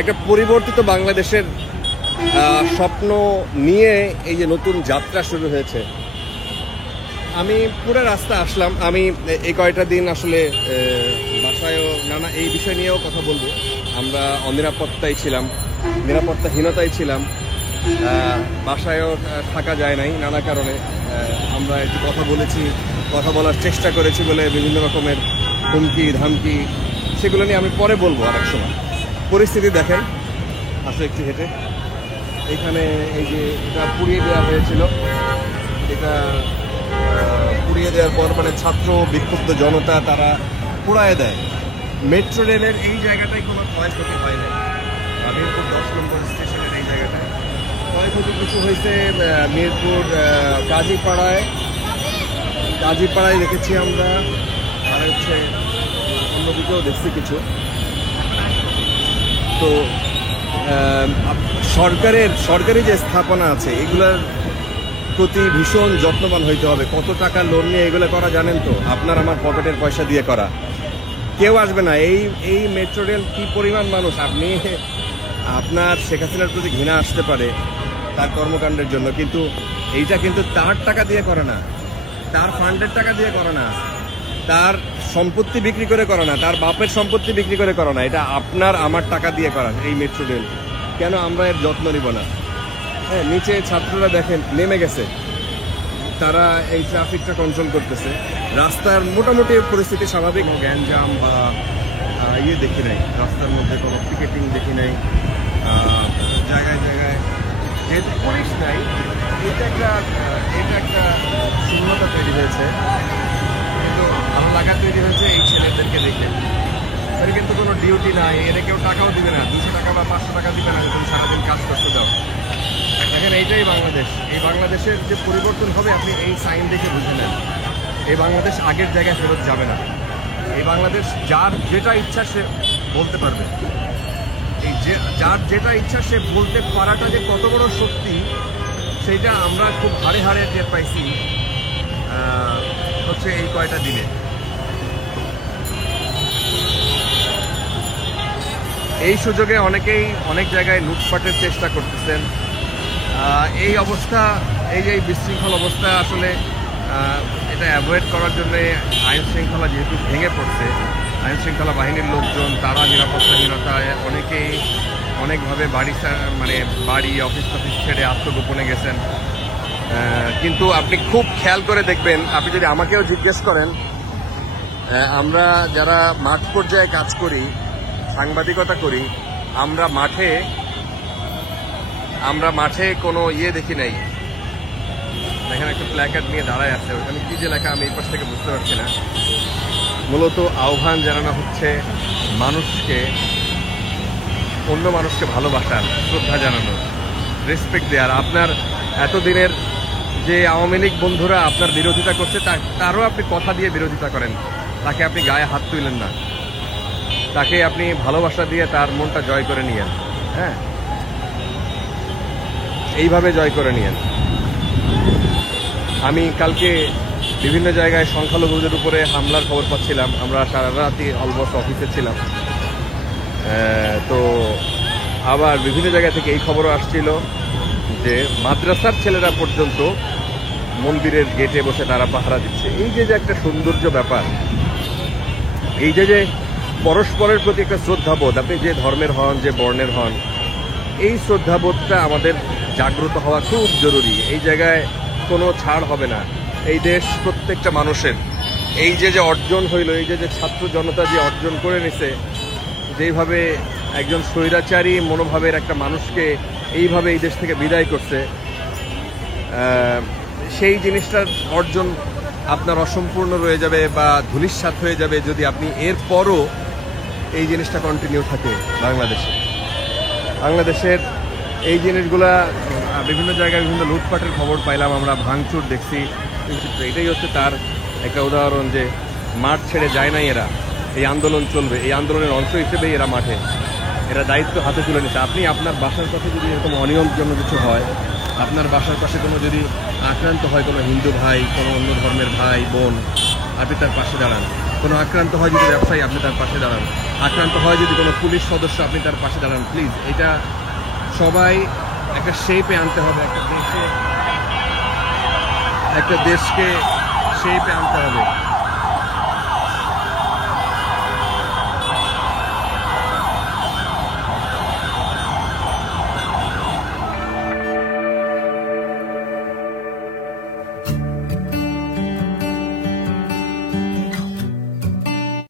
একটা পরিবর্তিত বাংলাদেশের স্বপ্ন নিয়ে এই যে নতুন যাত্রা শুরু হয়েছে। আমি পুরো রাস্তা আসলাম। আমি এই কয়টা দিন আসলে বাসায়ও নানা এই বিষয় নিয়েও কথা বলবো। আমরা অনিরাপত্তায় ছিলাম, নিরাপত্তাহীনতায় ছিলাম, বাসায়ও থাকা যায় নাই নানা কারণে। আমরা একটু কথা বলেছি, কথা বলার চেষ্টা করেছি বলে বিভিন্ন রকমের হুমকি ধামকি, সেগুলো নিয়ে আমি পরে বলবো আরেক সময়। পরিস্থিতি দেখেন, আসলে একটু হেঁটে এখানে এই যে এটা পুড়িয়ে দেওয়া হয়েছিল, এটা পুড়িয়ে দেওয়ার পর মানে ছাত্র বিক্ষুব্ধ জনতা তারা পুড়ায় দেয়। মেট্রো রেলের এই জায়গাটায় কোনো ক্ষয়ক্ষতি হয় না, মিরপুর 10 নম্বর স্টেশনের এই জায়গাটায় ক্ষয়ক্ষতি কিছু হয়েছে। মিরপুর কাজীপাড়ায় দেখেছি আমরা, আর হচ্ছে অন্যদিকেও দেখছি কিছু। তো সরকারি যে স্থাপনা আছে এগুলার প্রতি ভীষণ যত্নবান হইতে হবে। কত টাকা লোন নিয়ে এগুলো করা জানেন তো? আপনার আমার পকেটের পয়সা দিয়ে করা। কেউ আসবে না। এই মেট্রো রেল কি পরিমাণ মানুষ, আপনার শেখ হাসিনার প্রতি ঘৃণা আসতে পারে তার কর্মকাণ্ডের জন্য, কিন্তু এইটা কিন্তু তার টাকা দিয়ে করে না, তার ফান্ডের টাকা দিয়ে করে না, তার সম্পত্তি বিক্রি করে করে না, তার বাপের সম্পত্তি বিক্রি করে করে না। এটা আপনার আমার টাকা দিয়ে করা এই মেট্রো রেল। কেন আমরা এর যত্ন নিব না? হ্যাঁ, নিচে ছাত্ররা দেখেন নেমে গেছে, তারা এই ট্রাফিকটা কন্ট্রোল করতেছে। রাস্তার মোটামুটি পরিস্থিতি স্বাভাবিক, গ্যাঞ্জাম বা দেখি নাই, রাস্তার মধ্যে কোনো পিকেটিং দেখি নাই। জায়গায় জায়গায় যেহেতু পুলিশ নাই, এটা একটা শূন্যতা তৈরি হয়েছে, কিন্তু ভালো লাগা তৈরি হয়েছে এই ছেলেদেরকে দেখে। এর কিন্তু কোনো ডিউটি নাই, এর কেউ টাকাও দিবে না, 200 টাকা বা 500 টাকা দিবে না যখন সারাদিন কাজ করতে দাও। দেখেন, এইটাই বাংলাদেশ। এই বাংলাদেশের যে পরিবর্তন হবে আপনি এই সাইন দেখে বুঝে নেন। এই বাংলাদেশ আগের জায়গায় ফেরত যাবে না। এই বাংলাদেশ যার যেটা ইচ্ছা সে বলতে পারবে। যার যেটা ইচ্ছা সে বলতে পারাটা যে কত বড় শক্তি, সেটা আমরা খুব হাড়ে হাড়ে টের পাইছি হচ্ছে এই কয়টা দিনে। এই সুযোগে অনেকেই অনেক জায়গায় লুটপাটের চেষ্টা করতেছেন। এই অবস্থা, এই যে বিশৃঙ্খল অবস্থা, আসলে এটা অ্যাভয়েড করার জন্য আইন শৃঙ্খলা যেহেতু ভেঙে পড়ছে, আইন শৃঙ্খলা বাহিনীর লোকজন তারা নিরাপত্তাহীনতায় অনেকেই অনেকভাবে বাড়ি অফিস ছেড়ে আত্মগোপনে গেছেন। কিন্তু আপনি খুব খেয়াল করে দেখবেন, আপনি যদি আমাকেও জিজ্ঞেস করেন, আমরা যারা মাঠ পর্যায়ে কাজ করি, সাংবাদিকতা করি, আমরা মাঠে কোনো দেখি নাই। দেখেন, একটা প্ল্যাকার্ড নিয়ে দাঁড়ায় আছে, ওখানে কি যে লেখা আমি এই পাশ থেকে বুঝতে পারছি না। মূলত আহ্বান জানানো হচ্ছে অন্য মানুষকে ভালোবাসার, শ্রদ্ধা জানানোর, রেসপেক্ট দেওয়ার। আপনার এতদিনের যে আওয়ামী লীগ বন্ধুরা আপনার বিরোধিতা করছে, তারও আপনি কথা দিয়ে বিরোধিতা করেন, তাকে আপনি গায়ে হাত তুলেন না, তাকে আপনি ভালোবাসা দিয়ে তার মনটা জয় করে নিয়েন। হ্যাঁ, এইভাবে জয় করে নিয়েন। আমি কালকে বিভিন্ন জায়গায় সংখ্যালঘুদের উপরে হামলার খবর পাচ্ছিলাম। আমরা সারা রাতই অলমোস্ট অফিসে ছিলাম। তো আবার বিভিন্ন জায়গা থেকে এই খবরও আসছিল যে মাদ্রাসার ছেলেরা পর্যন্ত মন্দিরের গেটে বসে তারা পাহারা দিচ্ছে। এই যে একটা সৌন্দর্য ব্যাপার, এই যে পরস্পরের প্রতি একটা শ্রদ্ধাবোধ, আপনি যে ধর্মের হন, যে বর্ণের হন, এই শ্রদ্ধাবোধটা আমাদের জাগ্রত হওয়া খুব জরুরি। এই জায়গায় কোনো ছাড় হবে না। এই দেশ প্রত্যেকটা মানুষের। এই যে অর্জন হইল, এই যে ছাত্র জনতা যে অর্জন করে নিছে, যেইভাবে একজন স্বৈরাচারী মনোভাবের একটা মানুষকে এইভাবে এই দেশ থেকে বিদায় করছে, সেই জিনিসটার অর্জন আপনার অসম্পূর্ণ রয়ে যাবে বা ধূলিসাৎ হয়ে যাবে যদি আপনি এরপরও এই জিনিসটা কন্টিনিউ থাকে বাংলাদেশের এই জিনিসগুলা। বিভিন্ন জায়গায় বিভিন্ন লুটপাটের খবর পাইলাম আমরা, ভাঙচুর দেখছি। এটাই হচ্ছে তার একটা উদাহরণ যে মাঠ ছেড়ে যায় নাই এরা। এই আন্দোলন চলবে, এই আন্দোলনের অংশ হিসেবেই এরা মাঠে, এরা দায়িত্ব হাতে তুলে নিচ্ছে। আপনি আপনার বাসার পাশে যদি এরকম অনিয়মজন্য কিছু হয়, আপনার বাসার পাশে কোনো যদি আক্রান্ত হয় কোনো হিন্দু ভাই, কোনো অন্য ধর্মের ভাই বোন, আপনি তার পাশে দাঁড়ান। কোনো আক্রান্ত হয় যদি ব্যবসায়ী, আপনি তার পাশে দাঁড়ান। আক্রান্ত হয় যদি কোনো পুলিশ সদস্য, আপনি তার পাশে দাঁড়ান প্লিজ। এটা সবাই একটা শেপে আনতে হবে, একটা দেশকে শেপে আনতে হবে।